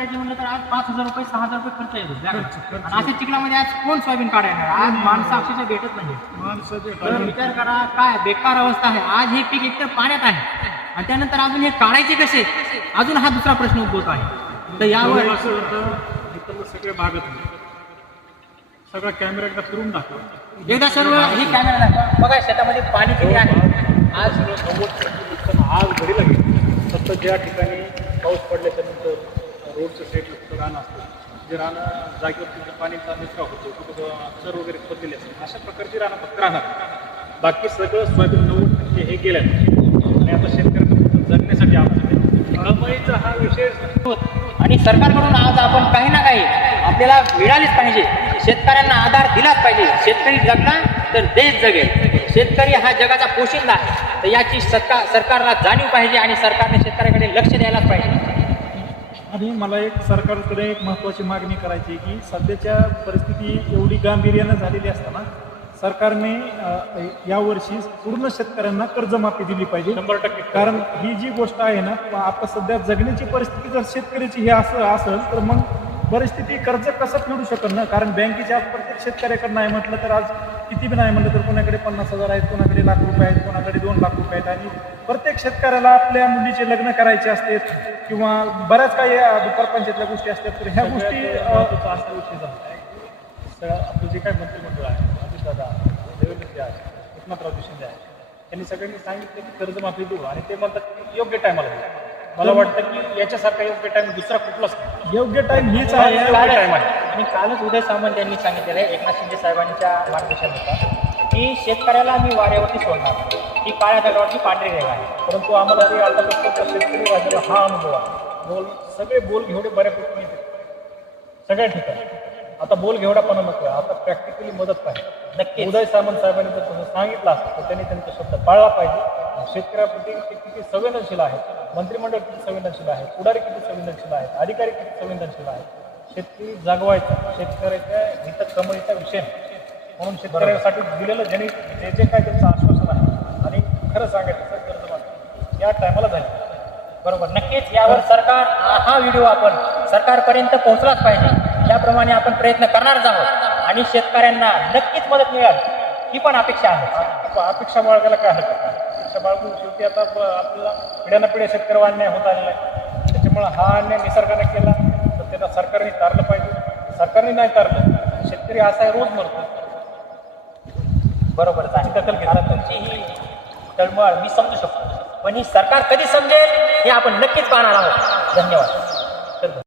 काढायचे म्हणलं तर आज 5,000 रुपये 6,000 रुपये खर्च येतो आणि अशा चिखलामध्ये आज कोण सोयाबीन काढायला आज माणसं अक्षरशः भेटत नाही. तर विचार करा काय बेकार अवस्था आहे. आज हे पीक एकतर पाण्यात आहे आणि त्यानंतर अजून हे काढायचे कसे अजून हा दुसरा प्रश्न उद्भवत आहे. तर यावर सगळे भागत नाही सगळा कॅमेरा एकदा फिरून दाखवा एकदा सर्व ही कॅमेरा दाखवा. बघा शेतामध्ये पाणी किती आहे. आज 90% आज घडीला गेली फक्त ज्या ठिकाणी पाऊस पडल्याच्या नंतर रोडचं साईडला रान असतं जे रानं जागेवर पाणीचा निचरा होतो कुठं चर वगैरे खोदलेले असतात अशा प्रकारची रानं फक्त राहणार. बाकी सगळं सोयाबीन 90% हे गेल्या आणि आता शेतकऱ्यांना जगण्यासाठी आवश्यक कमाईचा हा विषय आणि सरकारकडून आज आपण काही ना काही आपल्याला मिळालीच पाहिजे. शेतकऱ्यांना आधार दिलाच पाहिजे. शेतकरी जगला तर देश जगेल. शेतकरी हा जगाचा पोशिंदा आहे. तर याची सरकारला जाणीव पाहिजे आणि सरकारने शेतकऱ्याकडे लक्ष द्यायलाच पाहिजे. आणि मला एक सरकारकडे एक महत्त्वाची मागणी करायची की सध्याच्या परिस्थिती एवढी गांभीर्यानं झालेली असताना सरकारने यावर्षी पूर्ण शेतकऱ्यांना कर्जमाफी दिली पाहिजे 100%. कारण ही जी गोष्ट आहे ना आता सध्या जगण्याची परिस्थिती जर शेतकऱ्याची हे असं असेल तर मग परिस्थिती कर्ज कसं फेडू शकत ना. कारण बँकेच्या आज प्रत्येक शेतकऱ्याकडे नाही म्हटलं तर आज किती बी नाही म्हटलं तर कोणाकडे 50,000 आहेत कोणाकडे लाख रुपये आहेत कोणाकडे 2 लाख रुपये आहेत. आणि प्रत्येक शेतकऱ्याला आपल्या मुलीचे लग्न करायचे असते किंवा बऱ्याच काही परपंचातल्या गोष्टी असतात. तर ह्या गोष्टी असा विषय झाला आपलं जे काही मंत्रिमंडळ आहे दादा देवेंद्रजी आहे एकनाथराव शिंदे आहे त्यांनी सगळ्यांनी सांगितलं की कर्जमाफी देऊ आणि ते म्हणतात की योग्य टायमाला देऊ. मला वाटतं की याच्यासारखा योग्य टाइम दुसरा कुठलाच योग्य टाइम हीच आहे. आणि कालच उदय सामंत यांनी सांगितलेलं आहे एकनाथ शिंदे साहेबांच्या मार्गदर्शनानुसार की शेतकऱ्याला मी वाऱ्यावरती सोडणार ही काळ्या दगडावरची पांढरी रेघ आहे. परंतु आम्हाला ते आतापर्यंत शेतकरी राजाला हा अनुभव आहे सगळे बोल घेवडे बऱ्यापैकी सगळ्या ठिकाणी आता बोल घेवडापणा नको आहे. आता प्रॅक्टिकली मदत पाहिजे. नक्की उदय सामंत साहेबांनी जर तुम्ही सांगितलं असतं तर त्यांनी त्यांचा शब्द पाळला पाहिजे. शेतकऱ्याप्रती किती संवेदनशील आहेत मंत्रिमंडळ किती संवेदनशील आहे पुढारी किती संवेदनशील आहेत अधिकारी किती संवेदनशील आहेत. शेतकरी जागवायचा शेतकऱ्याच्या हित कमाईचा विषय म्हणून शेतकऱ्यासाठी दिलेलं ज्यांनी जे काय त्यांचं आश्वासन आहे आणि खरं सांगायचं सर कर्जमाफी या टायमाला झाली बरोबर. नक्कीच यावर सरकार हा व्हिडिओ आपण सरकारपर्यंत पोहोचलाच पाहिजे. याप्रमाणे आपण प्रयत्न करणारच आहोत आणि शेतकऱ्यांना नक्कीच मदत मिळेल ही पण अपेक्षा आहे. अपेक्षा बाळगायला काय हरकत नाही. अपेक्षा बाळगून शेवटी आता आपल्याला पिढ्याना पिढ्या शेतकऱ्यावर अन्याय होत आलेला आहे. त्याच्यामुळे हा अन्याय निसर्गाने केला तर त्याला सरकारने तारलं पाहिजे. सरकारने नाही तारलं शेतकरी असा आहे रोज मरतो. बरोबर दखल घेणार तुमची ही तळमळ मी समजू शकतो पण ही सरकार कधी समजेल हे आपण नक्कीच पाहणार आहोत. धन्यवाद.